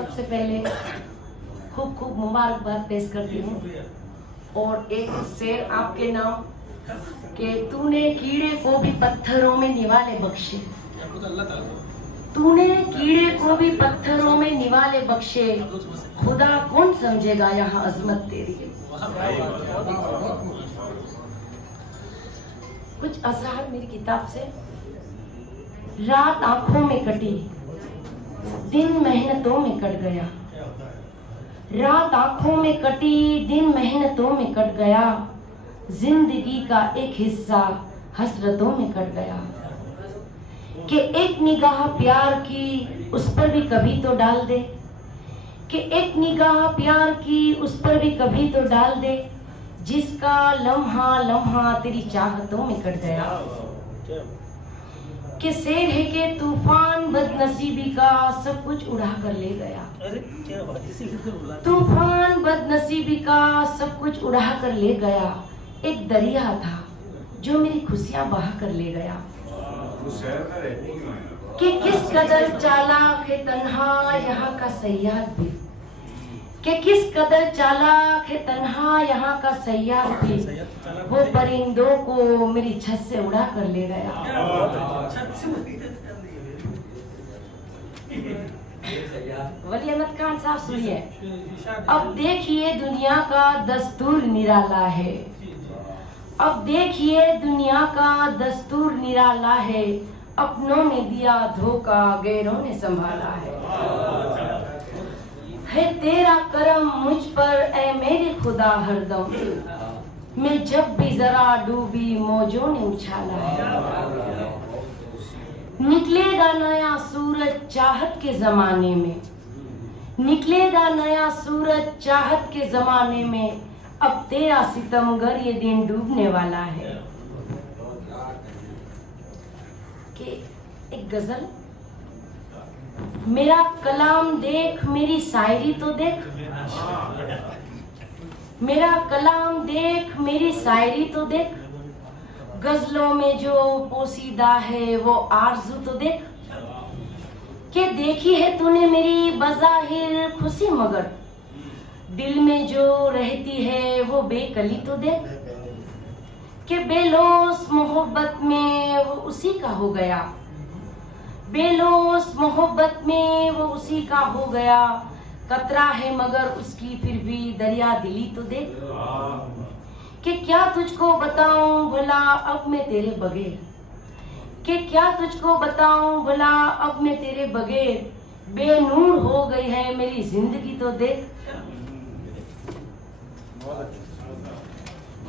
सबसे पहले खूब खूब मुबारकबाद पेश करती हूँ और एक शेर आपके नाम कि तूने कीड़े को भी पत्थरों में निवाले बख्शे, तूने कीड़े को भी पत्थरों में निवाले बख्शे, खुदा कौन समझेगा यहाँ अजमत तेरी। कुछ अज़हार मेरी किताब से। रात आंखों में कटी, दिन मेहनतों में कट गया, रात आंखों में कटी, दिन मेहनतों में कट गया, जिंदगी का एक हिस्सा हसरतों में कट गया। कि एक निगाह प्यार की उस पर भी कभी तो डाल दे, कि एक निगाह प्यार की उस पर भी कभी तो डाल दे, जिसका लम्हा लम्हा तेरी चाहतों में कट गया। कि शेर है कि तूफान बदनसीबी का सब कुछ उड़ा कर ले गया, तूफान बदनसीबी का सब कुछ उड़ा कर ले गया। एक दरिया था जो मेरी खुशियां बहा कर ले गया। कि किस कदर चालाक है तन्हा यहाँ का सयाद भी, कि किस कदर चालाक है तन्हा यहाँ का सयाद भी, वो परिंदों को मेरी छत से उड़ा कर ले गया। वली अहमद खान साहब सुनिए। अब देखिए दुनिया का दस्तूर निराला है, अब देखिए दुनिया का दस्तूर निराला है, अपनों ने दिया धोखा गैरों ने संभाला है तेरा करम मुझ पर ऐ मेरे खुदा हरदम, मैं जब भी जरा डूबी मौजों ने उछाला है। निकलेगा नया सूरज चाहत के जमाने में, निकलेगा नया सूरज चाहत के जमाने में, अब तेरा सितमगर ये दिन डूबने वाला है। कि एक गजल। मेरा कलाम देख मेरी शायरी तो देख, मेरा कलाम देख मेरी शायरी तो देख, गजलों में जो पोसीदा है वो आरज़ू तो देख। कि देखी है तूने मेरी बज़ाहिर खुशी मगर, दिल में जो रहती है वो बेकली तो देख। कि बेलोस मोहब्बत में वो उसी का हो गया, बेलोस मोहब्बत में वो उसी का हो गया, कतरा है मगर उसकी फिर भी दरिया दिली तो देख। कि क्या तुझको बताऊं भला अब मैं तेरे बगैर, कि क्या तुझको बताऊं भला अब मैं तेरे बगैर, बेनूर हो गई है मेरी जिंदगी तो देख।